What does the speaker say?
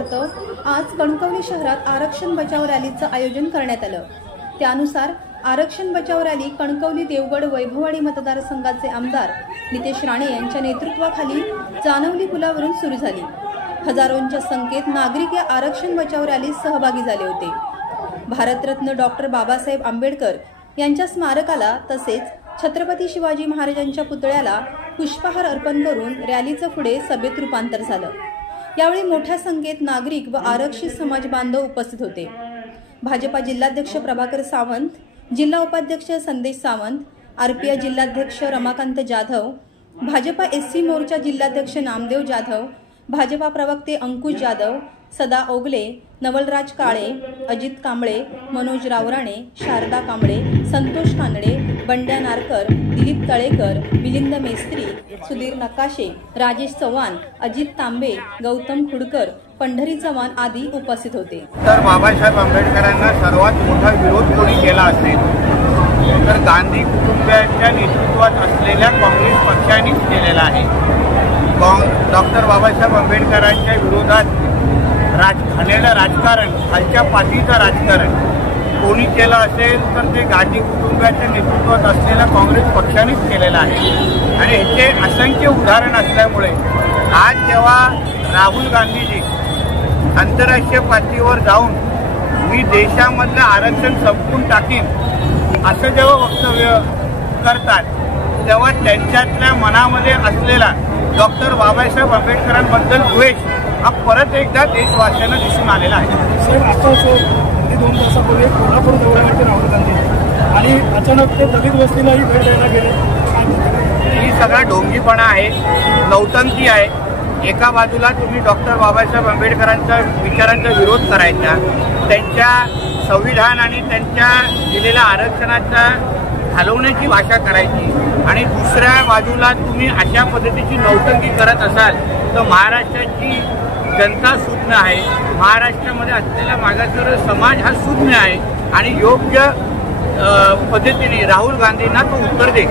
आशयार्थ आज कणकवली शहरात आरक्षण बचाव रॅलीचं आयोजन करण्यात आलं। त्यानुसार आरक्षण बचाव रॅली कणकवली देवगड वैभववाडी मतदारसंघाचे आमदार नितेश राणे यांच्या नेतृत्वाखाली जानवली पुलावरून सुरू झाली। हजारोंच्या संख्येत नागरिक या आरक्षण बचाव रॅलीत सहभागी झाले होते। भारतरत्न डॉक्टर बाबासाहेब आंबेडकर यांच्या स्मारकाला तसेच छत्रपती शिवाजी महाराजांच्या पुतळ्याला पुष्पहार अर्पण करून रॅलीचं पुढे सभेत रूपांतर झालं। यावेळी मोठ्या संख्येत नागरिक व आरक्षित समाज बांधव उपस्थित होते। भाजपा जिल्हाध्यक्ष प्रभाकर सावंत, जिल्हा उपाध्यक्ष संदेश सावंत, आरपीआय जिल्हाध्यक्ष रमाकांत जाधव, भाजपा एससी मोर्चा जिल्हाध्यक्ष नामदेव जाधव, भाजपा प्रवक्ते अंकुश जाधव, सदा ओगले, नवलराज काळे, अजित कांबळे, मनोज रावराणे, शारदा कांबळे, संतोष कानडे, बंड्या नारकर, दिलीप तळेकर, मिलिंद मेस्त्री, सुधीर नकाशे, राजेश चव्हाण, अजित तांबे, गौतम खुडकर, पंढरी चव्हाण आदी उपस्थित होते। तर बाबासाहेब आंबेडकरांना सर्वात मोठा विरोध कोणी केला असेल तर गांधी कुटुंबियांच्या नेतृत्वात असलेल्या काँग्रेस पक्षानेच केलेला आहे। डॉक्टर बाबासाहेब आंबेडकरांच्या विरोधात घाणेरडं राजकारण, खालच्या पातळीचं राजकारण कोणी केलं असेल तर ते गांधी कुटुंबियांच्या नेतृत्वात असलेल्या काँग्रेस पक्षानेच केलेलं आहे। आणि ह्याचे असंख्य उदाहरण असल्यामुळे आज जेव्हा राहुल गांधीजी आंतरराष्ट्रीय पातळीवर जाऊन मी देशामधलं आरक्षण संपवून टाकीन असं जेव्हा वक्तव्य करतात तेव्हा त्यांच्यातल्या मनामध्ये असलेला डॉक्टर बाबासाहेब आंबेडकरांबद्दल द्वेष हा परत एकदा देशवासियांना दिसून आलेला आहे। सर, आताच 2 तासापूर्वी कोल्हापूर दौऱ्यावरती राहुल गांधी आणि अचानक ते दलित वस्तीलाही भेट द्यायला गेले। ही सगळा ढोंगीपणा आहे, नौटंकी आहे। एका बाजूला तुम्ही डॉक्टर बाबासाहेब आंबेडकरांच्या विचारांचा विरोध करायचा, त्यांच्या संविधान आणि त्यांच्या दिलेल्या आरक्षणाचा घालवण्याची भाषा करायची आणि दुसऱ्या बाजूला तुम्ही अशा पद्धतीची नौटंकी करत असाल तर महाराष्ट्राची जनता सुज्ञ आहे, महाराष्ट्रामध्ये असलेला मागासवर्गीय समाज हा सुज्ञ आहे आणि योग्य पद्धतीने राहुल गांधींना तो उत्तर दे।